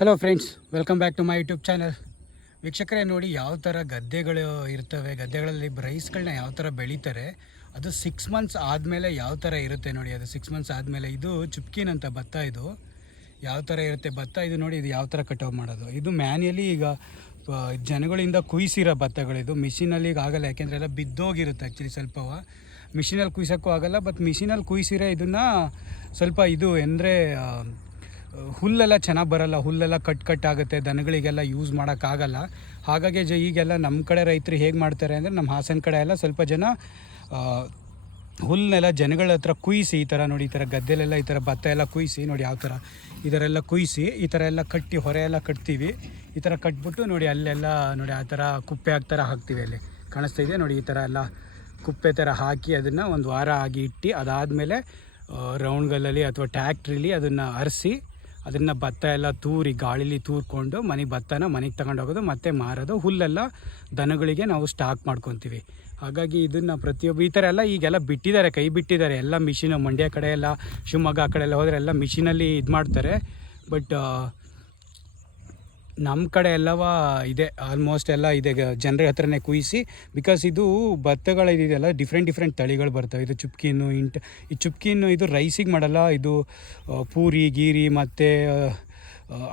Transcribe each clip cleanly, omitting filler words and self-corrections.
Hello friends, welcome back to my YouTube channel. ವೀಕ್ಷಕರೇ, ನೋಡಿ ಯಾವ ಥರ ಗದ್ದೆಗಳು ಇರ್ತವೆ, ಗದ್ದೆಗಳಲ್ಲಿ ರೈಸ್ಗಳನ್ನ ಯಾವ ಥರ ಬೆಳೀತಾರೆ, ಅದು 6 ಮಂತ್ಸ್ ಆದಮೇಲೆ ಯಾವ ಥರ ಇರುತ್ತೆ ನೋಡಿ. ಅದು 6 ಮಂತ್ಸ್ ಆದಮೇಲೆ ಇದು ಚುಪ್ಕಿನ್ ಅಂತ ಭತ್ತ, ಇದು ಯಾವ ಥರ ಇರುತ್ತೆ ಭತ್ತ ಇದು ನೋಡಿ. ಇದು ಯಾವ ಥರ ಕಟಾವು ಮಾಡೋದು, ಇದು ಮ್ಯಾನ್ಯಲಿ ಈಗ ಜನಗಳಿಂದ ಕುಯ್ಸಿರೋ ಭತ್ತಗಳಿದು. ಮಿಷಿನಲ್ಲಿ ಈಗ ಆಗಲ್ಲ, ಯಾಕೆಂದರೆ ಎಲ್ಲ ಬಿದ್ದೋಗಿರುತ್ತೆ ಆ್ಯಕ್ಚುಲಿ. ಸ್ವಲ್ಪ ಮಿಷಿನಲ್ಲಿ ಕುಯ್ಸೋಕ್ಕೂ ಆಗಲ್ಲ, ಬಟ್ ಮಿಷಿನಲ್ಲಿ ಕುಯ್ಸಿರೋ ಇದನ್ನು ಸ್ವಲ್ಪ ಇದು ಅಂದರೆ ಹುಲ್ಲೆಲ್ಲ ಚೆನ್ನಾಗಿ ಬರೋಲ್ಲ, ಹುಲ್ಲೆಲ್ಲ ಕಟ್ ಆಗುತ್ತೆ, ದನಗಳಿಗೆಲ್ಲ ಯೂಸ್ ಮಾಡೋಕ್ಕಾಗಲ್ಲ. ಹಾಗಾಗಿ ಈಗೆಲ್ಲ ನಮ್ಮ ಕಡೆ ರೈತರು ಹೇಗೆ ಮಾಡ್ತಾರೆ ಅಂದರೆ, ನಮ್ಮ ಹಾಸನ ಕಡೆ ಎಲ್ಲ ಸ್ವಲ್ಪ ಜನ ಹುಲ್ಲನ್ನೆಲ್ಲ ಜನಗಳ ಹತ್ರ ಕುಯ್ಸಿ, ಈ ಥರ ನೋಡಿ, ಈ ಥರ ಗದ್ದೆಲೆಲ್ಲ ಈ ಥರ ಭತ್ತ ಎಲ್ಲ ಕುಯ್ಸಿ ನೋಡಿ, ಯಾವ ಥರ ಈ ಥರ ಎಲ್ಲ ಕುಯ್ಸಿ ಈ ಥರ ಎಲ್ಲ ಕಟ್ಟಿ ಹೊರೆ ಎಲ್ಲ ಕಟ್ತೀವಿ. ಈ ಥರ ಕಟ್ಬಿಟ್ಟು ನೋಡಿ, ಅಲ್ಲೆಲ್ಲ ನೋಡಿ ಆ ಥರ ಕುಪ್ಪೆ ಥರ ಹಾಕ್ತೀವಿ. ಅಲ್ಲಿ ಕಾಣಿಸ್ತಾ ಇದೆ ನೋಡಿ, ಈ ಥರ ಎಲ್ಲ ಕುಪ್ಪೆ ಥರ ಹಾಕಿ ಅದನ್ನು ಒಂದು ವಾರ ಆಗಿ ಇಟ್ಟು, ಅದಾದಮೇಲೆ ರೌಂಡ್ಗಲ್ಲಲ್ಲಿ ಅಥವಾ ಟ್ಯಾಕ್ಟ್ರಿಲಿ ಅದನ್ನು ಅರಿಸಿ, ಅದನ್ನು ಭತ್ತ ಎಲ್ಲ ತೂರಿ ಗಾಳೀಲಿ ತೂರ್ಕೊಂಡು ಭತ್ತನ ಮನೆಗೆ ತಗೊಂಡೋಗೋದು, ಮತ್ತು ಮಾರೋದು. ಹುಲ್ಲೆಲ್ಲ ದನಗಳಿಗೆ ನಾವು ಸ್ಟಾಕ್ ಮಾಡ್ಕೊತೀವಿ. ಹಾಗಾಗಿ ಇದನ್ನು ಪ್ರತಿಯೊಬ್ಬ ಈ ಥರ ಎಲ್ಲ ಈಗೆಲ್ಲ ಬಿಟ್ಟಿದ್ದಾರೆ, ಕೈ ಬಿಟ್ಟಿದ್ದಾರೆ ಎಲ್ಲ ಮಿಷಿನು. ಮಂಡ್ಯ ಕಡೆ ಎಲ್ಲ, ಶಿವಮೊಗ್ಗ ಆ ಕಡೆ ಎಲ್ಲ ಹೋದರೆ ಎಲ್ಲ ಮಿಷಿನಲ್ಲಿ ಇದು ಮಾಡ್ತಾರೆ. ಬಟ್ ನಮ್ಮ ಕಡೆ ಎಲ್ಲವ ಇದೆ, ಆಲ್ಮೋಸ್ಟ್ ಎಲ್ಲ ಇದೆ, ಜನರ ಹತ್ರನೇ ಕುಯ್ಸಿ. ಬಿಕಾಸ್ ಇದು ಭತ್ತಗಳಿದೆಯಲ್ಲ, ಡಿಫ್ರೆಂಟ್ ತಳಿಗಳು ಬರ್ತವೆ. ಇದು ಚುಪ್ಕಿನ್ನು, ಈ ಚುಪ್ಕಿನ್ನು ಇದು ರೈಸಿಗೆ ಮಾಡಲ್ಲ, ಇದು ಪೂರಿ ಗೀರಿ ಮತ್ತು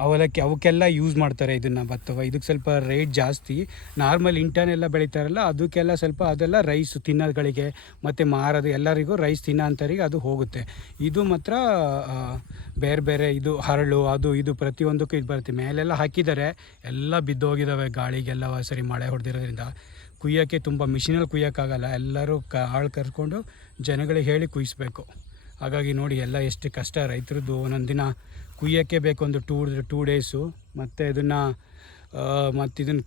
ಅವಲಕ್ಕಿ ಅವಕ್ಕೆಲ್ಲ ಯೂಸ್ ಮಾಡ್ತಾರೆ ಇದನ್ನು ಭತ್ತವ. ಇದಕ್ಕೆ ಸ್ವಲ್ಪ ರೇಟ್ ಜಾಸ್ತಿ. ನಾರ್ಮಲ್ ಇಂಟರ್ನೆಲ್ಲ ಬೆಳೀತಾರಲ್ಲ ಅದಕ್ಕೆಲ್ಲ ಸ್ವಲ್ಪ ಅದೆಲ್ಲ ರೈಸ್ ತಿನ್ನೋಗಳಿಗೆ ಮತ್ತು ಮಾರೋದು ಎಲ್ಲರಿಗೂ, ರೈಸ್ ತಿನ್ನೋ ಅಂಥವ್ರಿಗೆ ಅದು ಹೋಗುತ್ತೆ. ಇದು ಮಾತ್ರ ಬೇರೆ ಇದು ಹರಳು ಅದು ಇದು ಪ್ರತಿಯೊಂದಕ್ಕೂ ಇದು ಬರುತ್ತೆ. ಮೇಲೆಲ್ಲ ಹಾಕಿದ್ದಾರೆ, ಎಲ್ಲ ಬಿದ್ದೋಗಿದ್ದಾವೆ ಗಾಳಿಗೆಲ್ಲ, ಸರಿ ಮಳೆ ಹೊಡೆದಿರೋದ್ರಿಂದ. ಕುಯ್ಯೋಕ್ಕೆ ತುಂಬ ಮಿಷಿನಲ್ಲಿ ಕುಯ್ಯೋಕ್ಕಾಗಲ್ಲ, ಎಲ್ಲರೂ ಆಳು ಕರ್ಕೊಂಡು ಜನಗಳಿಗೆ ಹೇಳಿ ಕುಯ್ಯಿಸ್ಬೇಕು. ಹಾಗಾಗಿ ನೋಡಿ ಎಲ್ಲ ಎಷ್ಟು ಕಷ್ಟ ರೈತರದ್ದು. ಒಂದೊಂದು ದಿನ ಕುಯ್ಯೋಕ್ಕೆ ಬೇಕು, ಒಂದು ಟೂ ಡೇಸು. ಮತ್ತು ಇದನ್ನು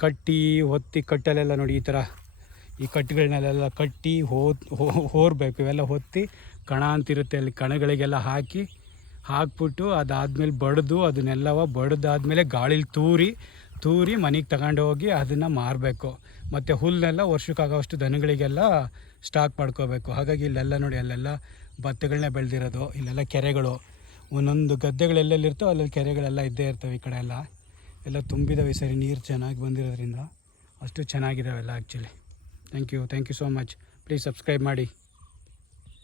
ಕಟ್ಟಿ ಹೊತ್ತಿ, ಕಟ್ಟಲೆಲ್ಲ ನೋಡಿ ಈ ಥರ ಈ ಕಟ್ಟುಗಳನ್ನೆಲ್ಲ ಕಟ್ಟಿ ಹೋರಬೇಕು. ಇವೆಲ್ಲ ಹೊತ್ತಿ ಕಣ ಅಂತಿರುತ್ತೆ, ಅಲ್ಲಿ ಕಣಗಳಿಗೆಲ್ಲ ಹಾಕ್ಬಿಟ್ಟು ಅದಾದಮೇಲೆ ಅದನ್ನೆಲ್ಲವ ಬಡ್ದಾದ್ಮೇಲೆ ಗಾಳೀಲಿ ತೂರಿ ಮನೆಗೆ ತಗೊಂಡು ಹೋಗಿ ಅದನ್ನು ಮಾರಬೇಕು. ಮತ್ತು ಹುಲ್ಲೆಲ್ಲ ವರ್ಷಕ್ಕಾಗೋಷ್ಟು ದನಗಳಿಗೆಲ್ಲ ಸ್ಟಾಕ್ ಮಾಡ್ಕೋಬೇಕು. ಹಾಗಾಗಿ ಇಲ್ಲೆಲ್ಲ ನೋಡಿ, ಅಲ್ಲೆಲ್ಲ ಭತ್ತಗಳನ್ನೇ ಬೆಳೆದಿರೋದು. ಇಲ್ಲೆಲ್ಲ ಕೆರೆಗಳು, ಒಂದೊಂದು ಗದ್ದೆಗಳೆಲ್ಲೆಲ್ಲಿರ್ತೋ ಅಲ್ಲಲ್ಲಿ ಕೆರೆಗಳೆಲ್ಲ ಇದ್ದೇ ಇರ್ತವೆ. ಈ ಕಡೆ ಎಲ್ಲ ತುಂಬಿದಾವೆ. ಸರಿ ನೀರು ಚೆನ್ನಾಗಿ ಬಂದಿರೋದ್ರಿಂದ ಅಷ್ಟು ಚೆನ್ನಾಗಿದ್ದಾವೆಲ್ಲ actually. Thank you so much. Please subscribe ಮಾಡಿ.